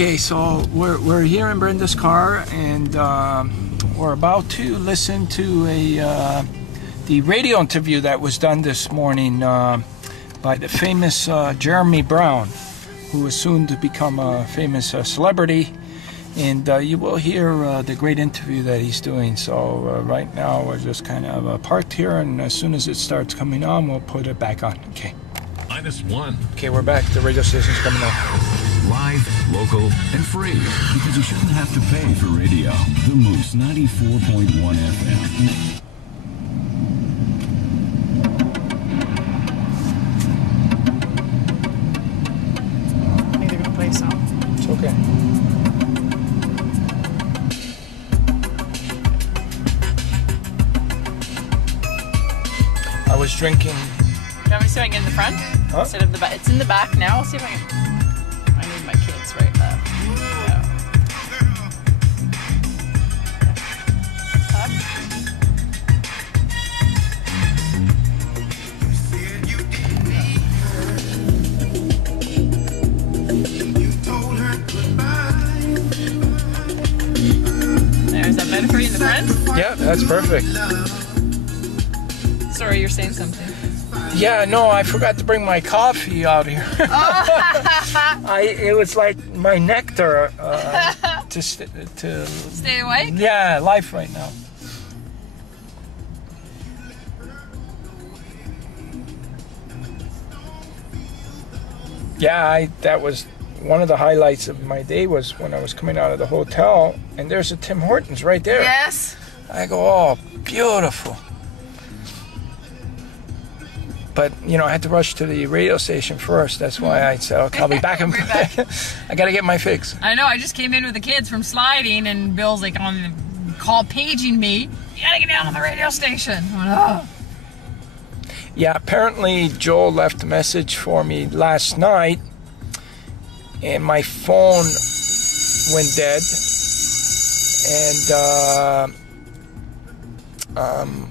Okay, so we're here in Brenda's car, and we're about to listen to the radio interview that was done this morning by the famous Jeremy Brown, who is soon to become a famous celebrity. And you will hear the great interview that he's doing. So right now we're just kind of parked here, and as soon as it starts coming on, we'll put it back on. Okay. -1. Okay, we're back. The radio station's coming up. Live, local, and free. Because you shouldn't have to pay for radio. The Moose 94.1 FM. I think they're gonna play a song. It's okay. I was drinking. Do you want me to see if I can get in the front? Huh? Instead of the back. It's in the back now. I'll see if I can. I need my kids right now. Yeah. Up. There, is that better for you in the front? Yeah, that's perfect. Sorry, you're saying something. Yeah, no, I forgot to bring my coffee out here. It was like my nectar to Stay awake? yeah, life right now. Yeah, that was one of the highlights of my day was when I was coming out of the hotel, and there's a Tim Hortons right there. Yes. I go, oh, beautiful. But, you know, I had to rush to the radio station first. That's why I said, okay, I'll be back. We're back. I got to get my fix. I know, I just came in with the kids from sliding, and Bill's like on the call paging me. You gotta get down on the radio station. I went, oh. Yeah, apparently Joel left a message for me last night, and my phone went dead. And,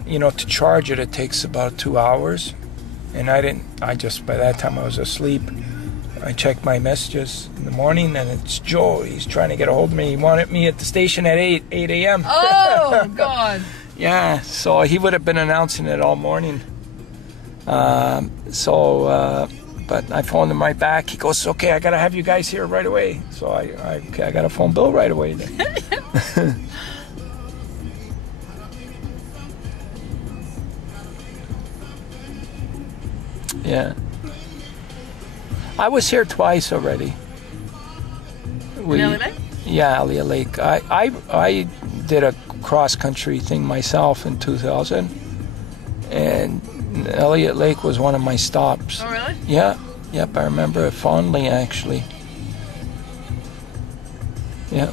you know, to charge it, it takes about 2 hours. And by that time I was asleep. I checked my messages in the morning, and it's Joe. He's trying to get a hold of me. He wanted me at the station at 8 a.m. Oh, God. Yeah, so he would have been announcing it all morning. But I phoned him right back. He goes, okay, I got to have you guys here right away. So I got to phone Bill right away then. Yeah. I was here twice already. Elliot Lake? Yeah, Elliot Lake. I did a cross-country thing myself in 2000, and Elliot Lake was one of my stops. Oh, really? Yeah. Yep, I remember it fondly, actually. Yeah.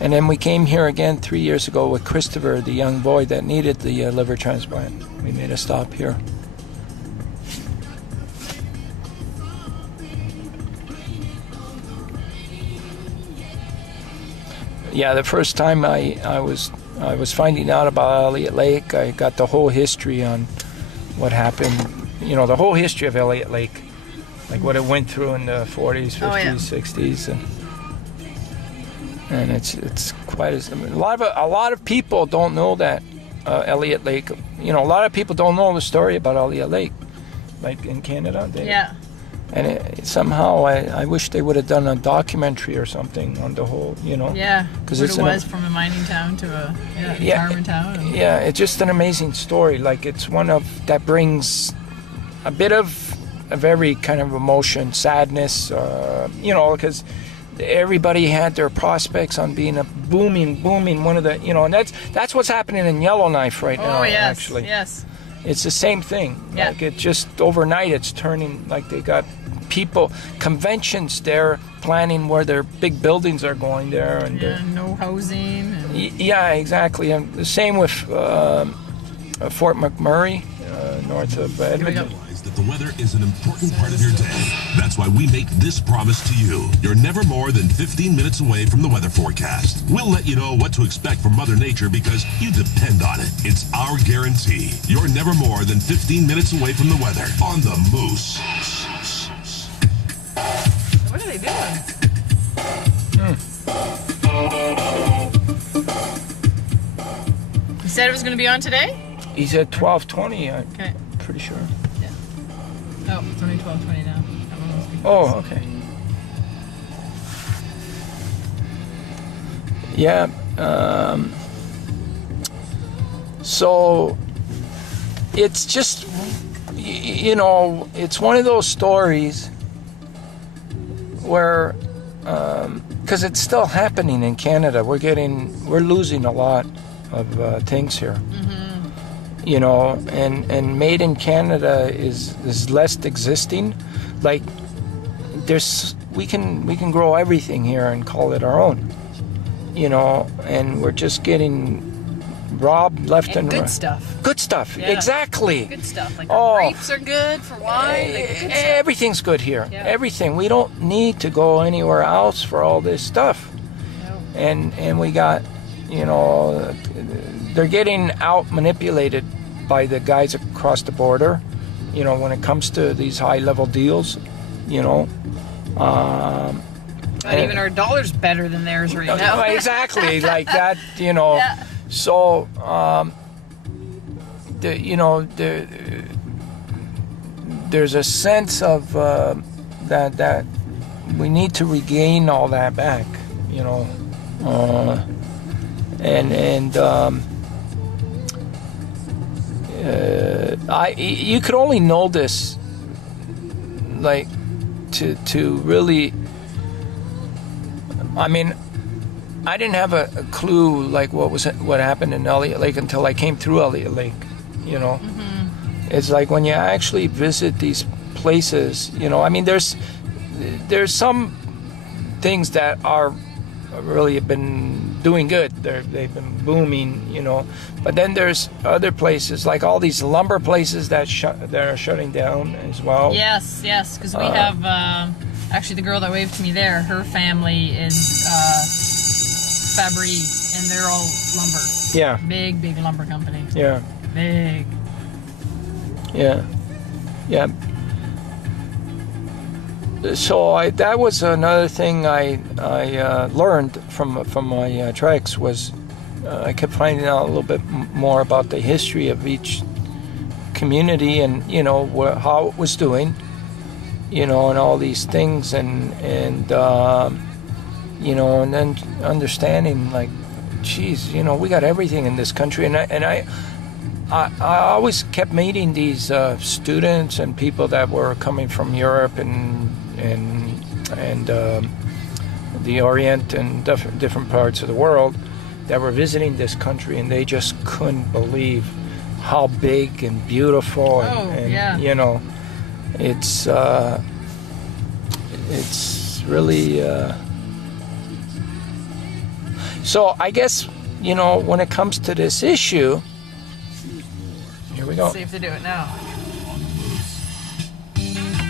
And then we came here again 3 years ago with Christopher, the young boy that needed the liver transplant. We made a stop here. Yeah, the first time I was finding out about Elliot Lake, I got the whole history on what happened. You know, the whole history of Elliot Lake, like what it went through in the 40s, 50s, Oh, yeah. 60s, and it's quite a lot of people don't know that Elliot Lake. You know, a lot of people don't know the story about Elliot Lake, like in Canada. Yeah. And somehow I wish they would have done a documentary or something on the whole, you know. Yeah, because what it was from a mining town to a retirement town. Yeah, it's just an amazing story. Like, it's one that brings a bit of every kind of emotion, sadness, you know, because everybody had their prospects on being a booming, one of the, you know, and that's what's happening in Yellowknife right now, yes, actually. Yes. It's the same thing. Yeah. Like, it just overnight it's turning, like, they got people, conventions there planning where their big buildings are going there, and no housing. And... Yeah, exactly. And the same with Fort McMurray, north of Edmonton. That the weather is an important part of your day. That's why we make this promise to you. You're never more than 15 minutes away from the weather forecast. We'll let you know what to expect from Mother Nature because you depend on it. It's our guarantee. You're never more than 15 minutes away from the weather on the Moose. What are they doing? said it was going to be on today? He said 12:20. I'm Okay. pretty sure. Yeah. Oh, it's only 12:20 now. That one must be Oh, okay. Yeah. So it's just, you know, it's one of those stories where, because it's still happening in Canada. We're losing a lot of things here. You know, and made in Canada is less existing. Like we can grow everything here and call it our own. You know, and we're just getting robbed left and right. Good stuff. Good stuff, Yeah. exactly. Good stuff. Like our grapes are good for wine. Like good stuff. Everything's good here. Yeah. Everything. We don't need to go anywhere else for all this stuff. No. And we got, you know, they're getting out manipulated by the guys across the border. You know, when it comes to these high level deals, you know. But even our dollar's better than theirs right now. Exactly, like that, you know. Yeah. So, there's a sense of that we need to regain all that back, you know, you could only know this, like, to really. I mean, I didn't have a clue like what happened in Elliot Lake until I came through Elliot Lake. You know, It's like when you actually visit these places. You know, I mean, there's some things that are really have been doing good. They've been booming. You know, but then there's other places like all these lumber places that are shutting down as well. Yes, because we have actually the girl that waved to me there. Her family is Fabry, and they're all lumber. Yeah. Big lumber company. Yeah. Big. Yeah. So that was another thing I learned from my treks was I kept finding out a little bit more about the history of each community and, you know, how it was doing, you know, and all these things and you know, and then understanding like, geez, you know, we got everything in this country, and I always kept meeting these students and people that were coming from Europe and the Orient and different parts of the world that were visiting this country, and they just couldn't believe how big and beautiful and yeah. You know, it's really. So I guess, you know, when it comes to this issue, here we go. Let's see if they do it now.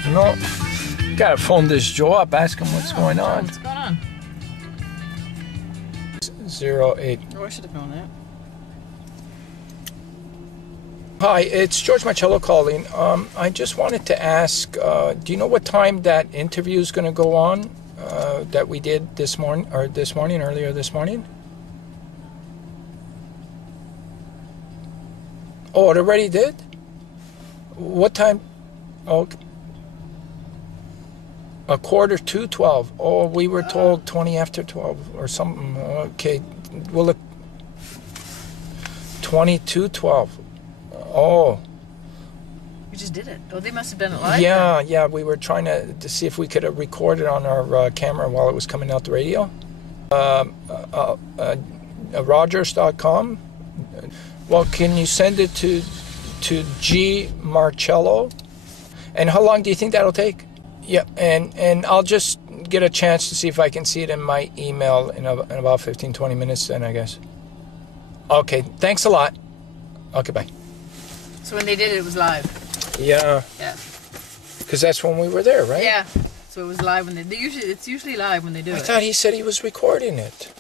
No, gotta phone this Joe up, ask him what's going on. What's going on? 08. Oh, I should have known that. Hi, it's George Marcello calling. I just wanted to ask, do you know what time that interview is going to go on that we did earlier this morning? Oh, it already did? What time? Oh, 11:45. Oh, we were told 20 after 12 or something. Okay, well, look, 22:12. Oh. We just did it. Oh, they must have done it live. Yeah. We were trying to see if we could record it on our camera while it was coming out the radio. Rogers.com. Well, can you send it to G Marcello? And how long do you think that'll take? Yeah, and I'll just get a chance to see if I can see it in my email in about 15-20 minutes then, I guess. Okay, thanks a lot. Okay, bye. So when they did it, it was live. Yeah. Yeah. Because that's when we were there, right? Yeah. So it was live when it's usually live when they do it. I thought he said he was recording it.